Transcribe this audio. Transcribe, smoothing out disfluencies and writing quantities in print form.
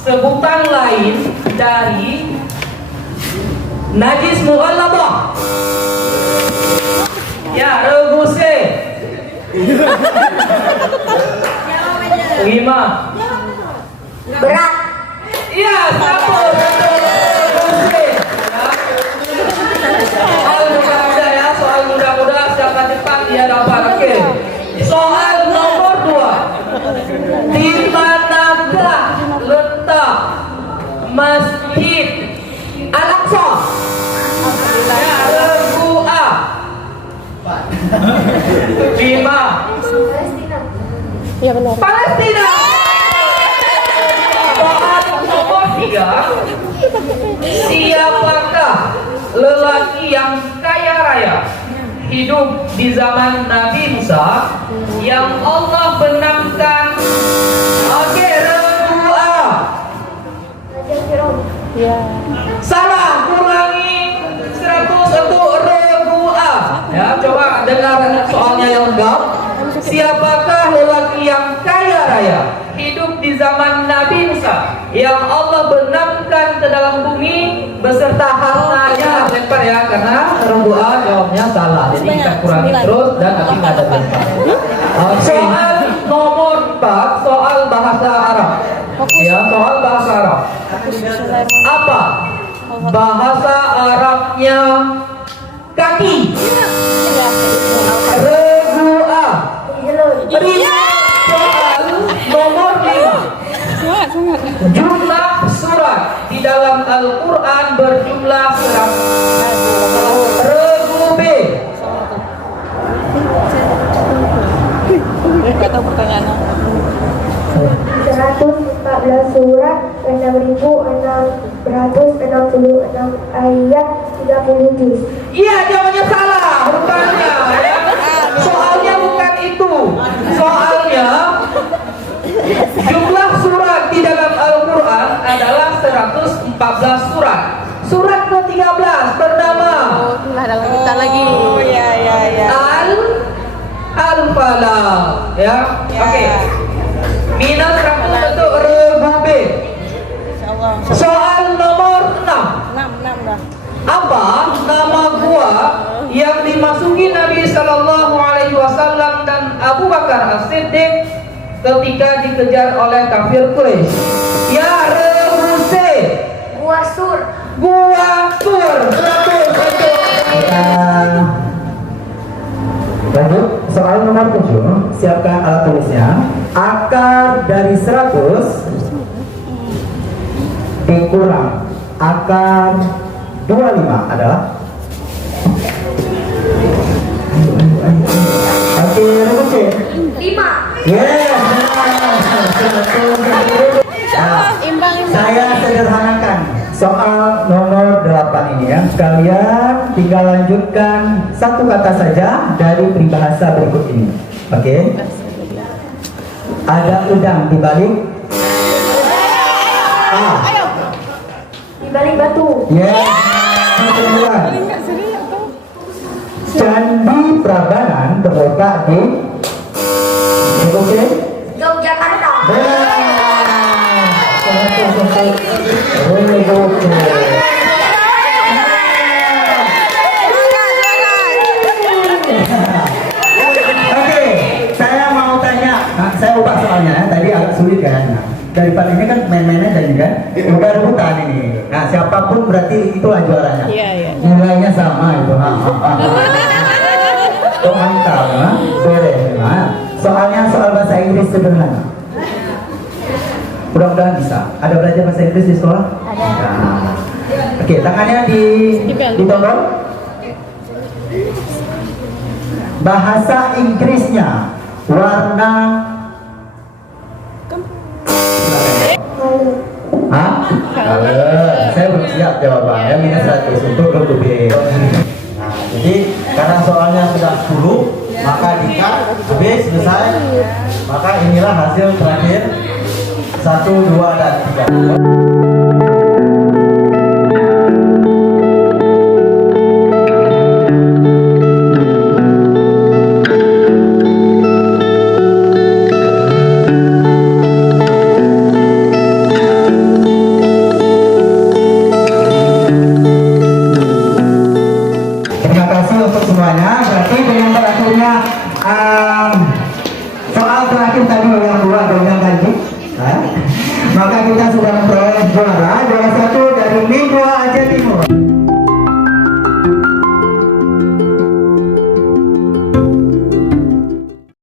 sebutan lain dari najis mughalladhah? Ya, rebuse. 5. Berat. Iya, satu. Rebuse. Soal mudah-mudah ya, soal mudah-mudah siapa cepat dia dapat. Oke. Soal nomor 2. Di manakah letak Masjid Al-Aqsa? Ya, regu A. 5. Iya benar. Palestina. Soal nomor 3. Siapakah lelaki yang kaya raya hidup di zaman Nabi Musa yang Allah benamkan? Oke, regu A. Iya. Salah, kurangi 100 untuk regu A. Ya, coba dengar soalnya yang lengkap. Siapakah lelaki yang kaya raya hidup di zaman Nabi Musa yang Allah benamkan ke dalam bumi beserta hartanya? Lempar ya, karena regu A jawabnya salah. Jadi kita kurangi terus dan nanti nggak ada lempar. Soal nomor 4, soal bahasa Arab. Ya, soal bahasa Arab. Apa bahasa Arabnya kaki? Regu A. Soal nomor 5. Jumlah surat di dalam Al-Quran berjumlah 100. Regu B. Gak tahu pertanyaannya. 114 surat, 6.666 ayat, 30 juz. Iya, jawabannya salah. Rupanya ya. Soalnya bukan itu. Soalnya jumlah surat di dalam Al-Quran adalah 114 surat. Surat ke-13 bernama Nggak ada lanjutan lagi. Oh ya. Al-Falaq. Ya. Oke. Minus 100 untuk regu B. Insyaallah. Soal nomor 6. 6 dah. Apa nama gua yang dimasuki Nabi Sallallahu Alaihi Wasallam dan Abu Bakar As-Siddiq ketika dikejar oleh kafir Quraisy? Ya, regu C. Gua Sur. Gua Sur. 100 untuk Lanjut, soal nomor 7. Siapkan alat tulisnya. Akar dari 100 dikurang akar 25 adalah? Oke, rumus C. 5. Yes. Nah, Imbang. saya sederhanakan soal nomor 8 ini ya. Kalian tinggal lanjutkan satu kata saja dari peribahasa berikut ini. Oke. Ada udang di balik A. Di balik batu. Yes. Yang kedua, Candi Prambanan terletak di oke? Yogyakarta. Oke, saya mau tanya, saya ubah soalnya ya, tadi agak sulit kan. Nah, daripada ini kan main-mainnya dan juga udah rebutan ini. Nah, siapapun berarti itulah juaranya. Iya. Nilainya sama itu. Oh, mantap, boleh. Nah, soalnya soal bahasa Inggris sederhana. Mudah-mudahan bisa. Ada belajar bahasa Inggris di sekolah? Ada. Nah. Oke, tangannya ditolong. Bahasa Inggrisnya warna. Hah? Saya belum siap jawabannya. Minus 100 untuk regu B. Nah, jadi karena soalnya sudah 10, maka dikat habis selesai. Maka inilah hasil terakhir. 1, 2, dan 3. soal terakhir tadi yang dua gonjang ganjing. Maka kita sudah memperoleh juara